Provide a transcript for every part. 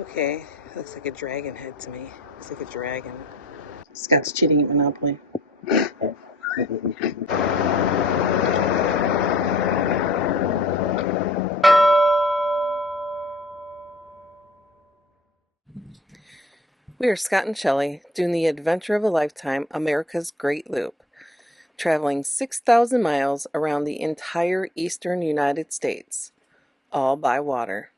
Okay, looks like a dragon head to me. Looks like a dragon. Scott's cheating at Monopoly. We are Scott and Shelley doing the adventure of a lifetime, America's Great Loop, traveling 6,000 miles around the entire eastern United States, all by water.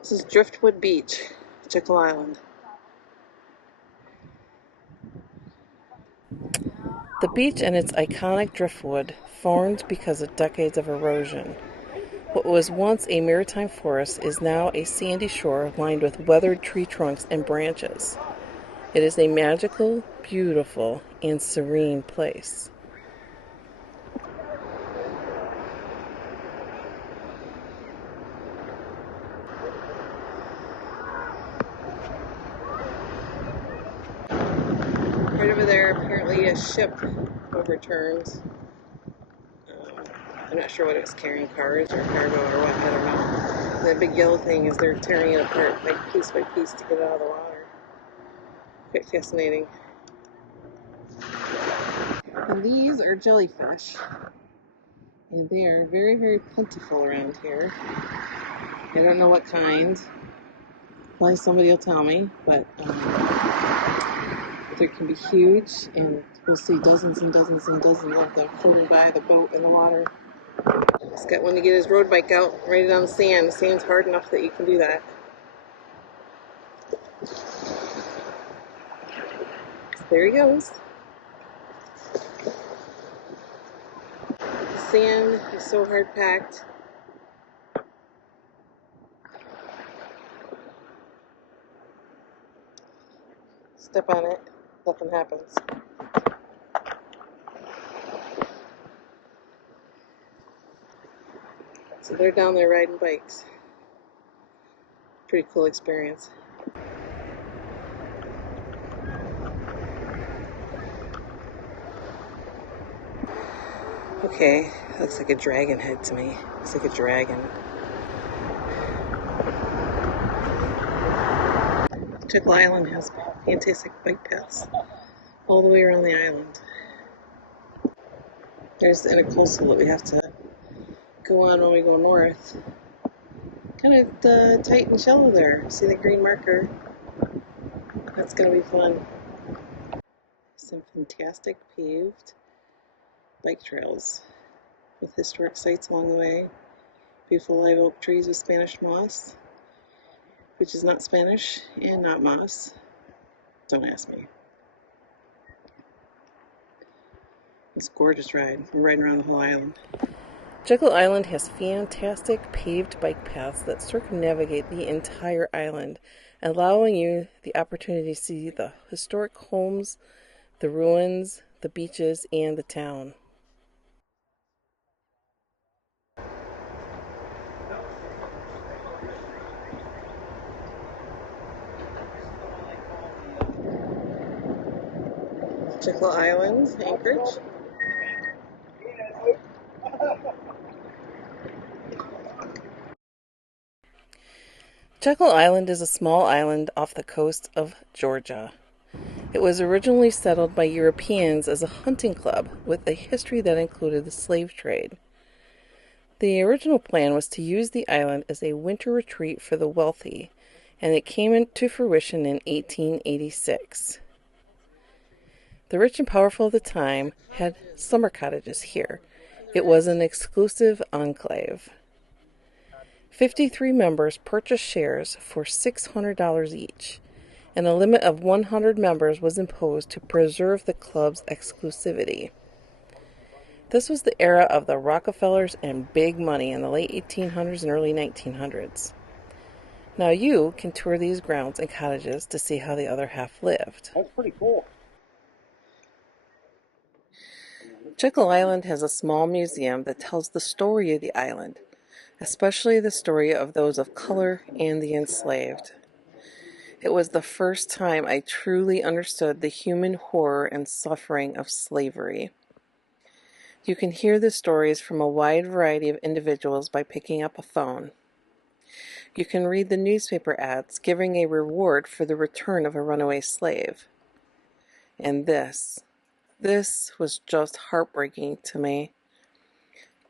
This is Driftwood Beach, Jekyll Island. The beach and its iconic driftwood formed because of decades of erosion. What was once a maritime forest is now a sandy shore lined with weathered tree trunks and branches. It is a magical, beautiful, and serene place. Right over there, apparently a ship overturned. I'm not sure what it was carrying, cars or cargo or what, I don't know. The big yellow thing is they're tearing it apart like piece by piece to get it out of the water. Quite fascinating. And these are jellyfish. And they are very, very plentiful around here. I don't know what kind. Probably somebody will tell me, but they can be huge, and we'll see dozens and dozens and dozens of them floating by the boat in the water. Scott wanted to get his road bike out, ride it on the sand. The sand's hard enough that you can do that. So there he goes. The sand is so hard packed. Step on it, nothing happens. So they're down there riding bikes. Pretty cool experience. Okay, looks like a dragon head to me. Looks like a dragon. Jekyll Island has fantastic bike paths all the way around the island. There's the intracoastal that we have to go on when we go north. Kind of tight and shallow there. See the green marker? That's going to be fun. Some fantastic paved bike trails with historic sites along the way. Beautiful live oak trees with Spanish moss, which is not Spanish and not moss. Don't ask me. It's a gorgeous ride. We're riding around the whole island. Jekyll Island has fantastic paved bike paths that circumnavigate the entire island, allowing you the opportunity to see the historic homes, the ruins, the beaches, and the town. Jekyll Island, Anchorage. Jekyll Island is a small island off the coast of Georgia. It was originally settled by Europeans as a hunting club with a history that included the slave trade. The original plan was to use the island as a winter retreat for the wealthy, and it came into fruition in 1886. The rich and powerful of the time had summer cottages here. It was an exclusive enclave. 53 members purchased shares for $600 each, and a limit of 100 members was imposed to preserve the club's exclusivity. This was the era of the Rockefellers and big money in the late 1800s and early 1900s. Now you can tour these grounds and cottages to see how the other half lived. That's pretty cool. Jekyll Island has a small museum that tells the story of the island, especially the story of those of color and the enslaved. It was the first time I truly understood the human horror and suffering of slavery. You can hear the stories from a wide variety of individuals by picking up a phone. You can read the newspaper ads giving a reward for the return of a runaway slave. And this was just heartbreaking to me.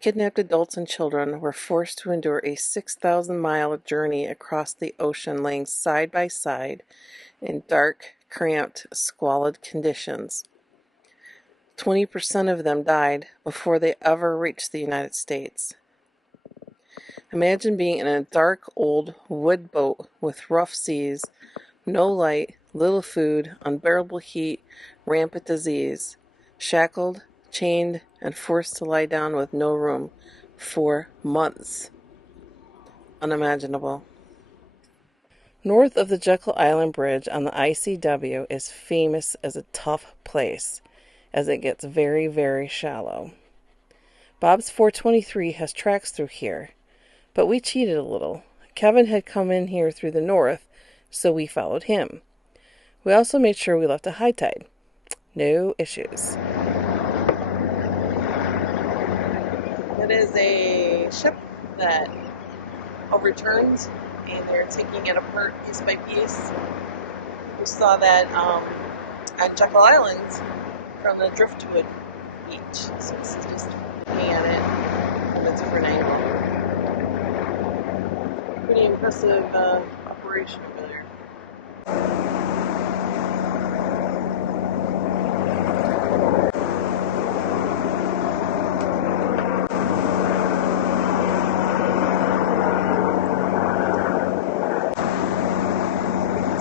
Kidnapped adults and children were forced to endure a 6,000-mile journey across the ocean, laying side by side in dark, cramped, squalid conditions. 20% of them died before they ever reached the United States. Imagine being in a dark, old wood boat with rough seas, no light, little food, unbearable heat, rampant disease, shackled, chained, and forced to lie down with no room for months. Unimaginable. North of the Jekyll Island Bridge on the ICW is famous as a tough place, as it gets very, very shallow. Bob's 423 has tracks through here, but we cheated a little. Kevin had come in here through the north, so we followed him. We also made sure we left a high tide. No issues. It is a ship that overturned, and they're taking it apart piece by piece. We saw that at Jekyll Island from the Driftwood beach, so it's just looking at it from a different angle. Pretty impressive operation over there.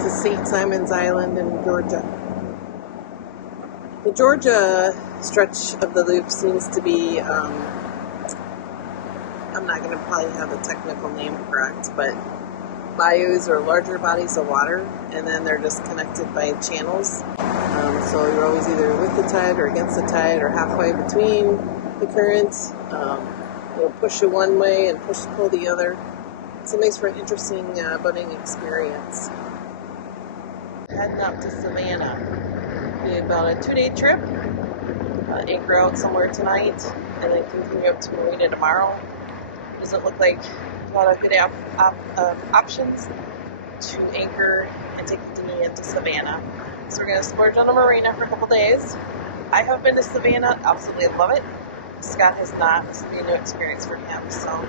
St. Simon's Island in Georgia. The Georgia stretch of the loop seems to be, I'm not going to probably have the technical name correct, but bayous or larger bodies of water, and then they're just connected by channels. So you're always either with the tide or against the tide or halfway between the currents. It'll push you one way and pull the other. So it makes for an interesting boating experience. Heading up to Savannah. Be about a 2-day trip. Anchor out somewhere tonight and then continue up to Marina tomorrow. Doesn't look like a lot of good options to anchor and take the dinghy into Savannah. So we're going to splurge on the marina for a couple days. I have been to Savannah, absolutely love it. Scott has not. This will be a new experience for him. So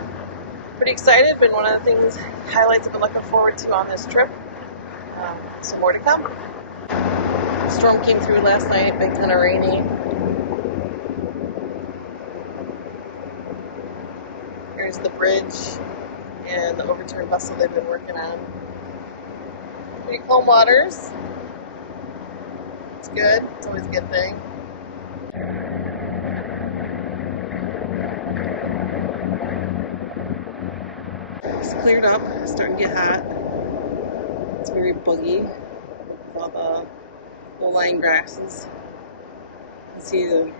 pretty excited. Been one of the highlights I've been looking forward to on this trip. Some more to come. Storm came through last night, been kind of rainy. Here's the bridge and the overturned vessel they've been working on. Pretty calm waters. It's good. It's always a good thing. It's cleared up. It's starting to get hot. It's very buggy with all the low-lying grasses. You can see the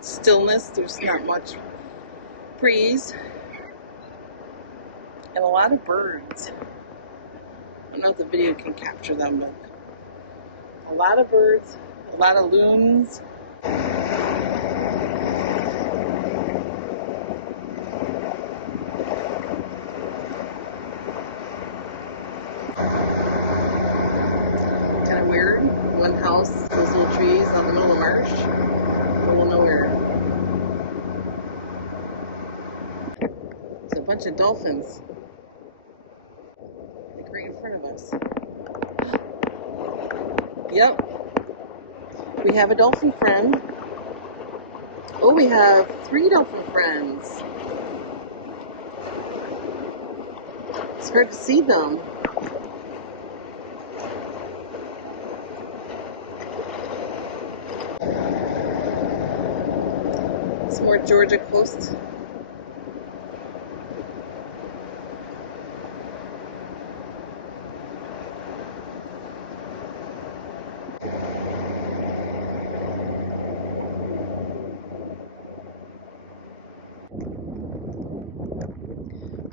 stillness. There's not much breeze. And a lot of birds. I don't know if the video can capture them, but a lot of birds, a lot of loons. Kind of weird. One house, those little trees on the middle of the marsh, middle of nowhere. There's a bunch of dolphins. Like right in front of us. Yep. We have a dolphin friend. Oh, we have 3 dolphin friends. It's hard to see them. Some more Georgia coast.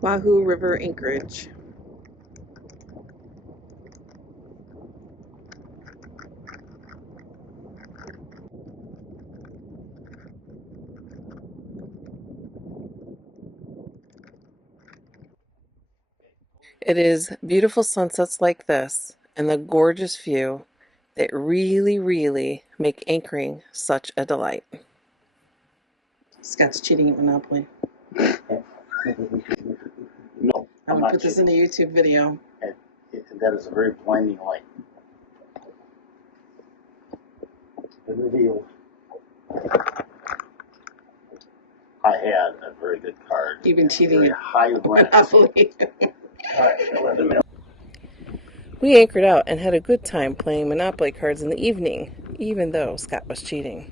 Wahoo River anchorage. It is beautiful sunsets like this and the gorgeous view that really make anchoring such a delight. Scott's cheating at Monopoly. No, I'm going to put this in a YouTube video. That is a very blinding light. It revealed. I had a very good card. You've been cheating Very at high rent. Monopoly. Alright, We anchored out and had a good time playing Monopoly cards in the evening, even though Scott was cheating.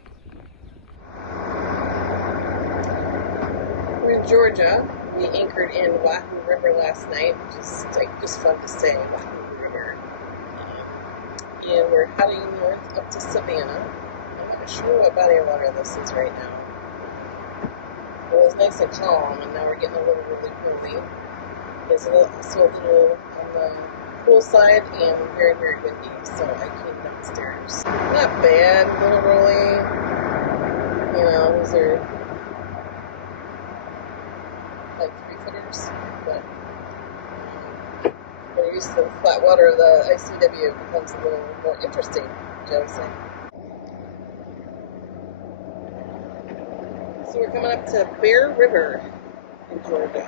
We're in Georgia. We anchored in Wahoo River last night, which is just fun to say, Wahoo River. And we're heading north up to Savannah. I'm not sure what body of water this is right now. It was nice and calm, and now we're getting a little really cozy. It's also a little on the cool side and very windy, so I came downstairs. Not bad, a little rolling. You know, those are like 3-footers, but when you're used to the flat water, the ICW becomes a little more interesting, shall we say. So we're coming up to Bear River in Georgia.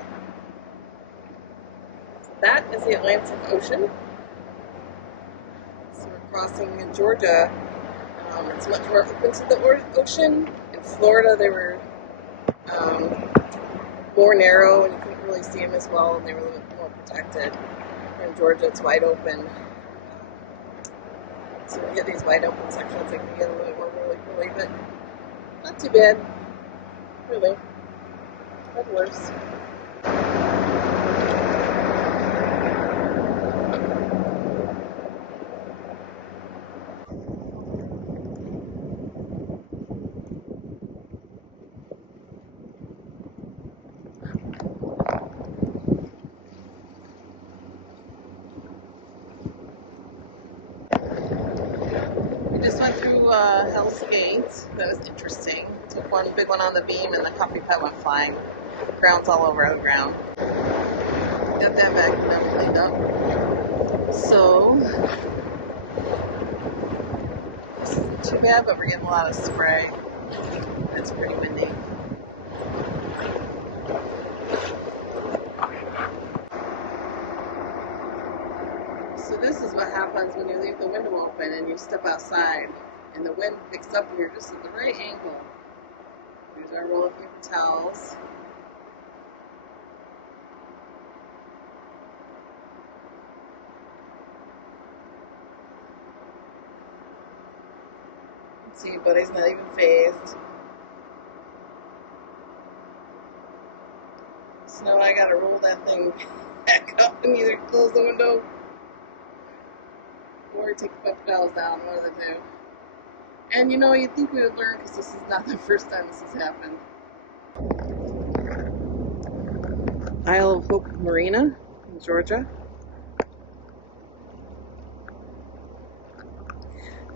That is the Atlantic Ocean. So we're crossing in Georgia. It's much more open to the ocean. In Florida, they were more narrow and you couldn't really see them as well, and they were a little bit more protected. In Georgia, it's wide open. So we get these wide open sections that can get a little bit more really, but not too bad. Really. Had worse. We just went through Hell's Gate. That was interesting. Took one big one on the beam and the coffee pot went flying. Ground's all over the ground. Got that vacuumed up, cleaned up. So, this isn't too bad, but we're getting a lot of spray. It's pretty windy. So this is what happens when you leave the window open and you step outside and the wind picks up and you're just at the right angle. Here's our roll of paper towels. See, buddy's not even phased. So now I gotta roll that thing back up and either close the window or take the paper towels down, one of the two. And you know, you'd think we would learn because this is not the first time this has happened. Isle of Hope Marina in Georgia.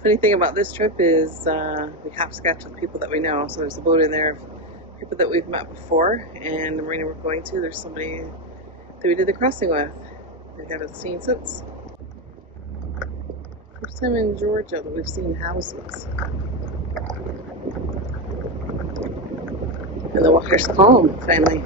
Funny thing about this trip is we hopscotch with people that we know. So there's a boat in there of people that we've met before, and the marina we're going to, there's somebody that we did the crossing with. We haven't seen since. First time in Georgia that we've seen houses. And the water's calm, finally.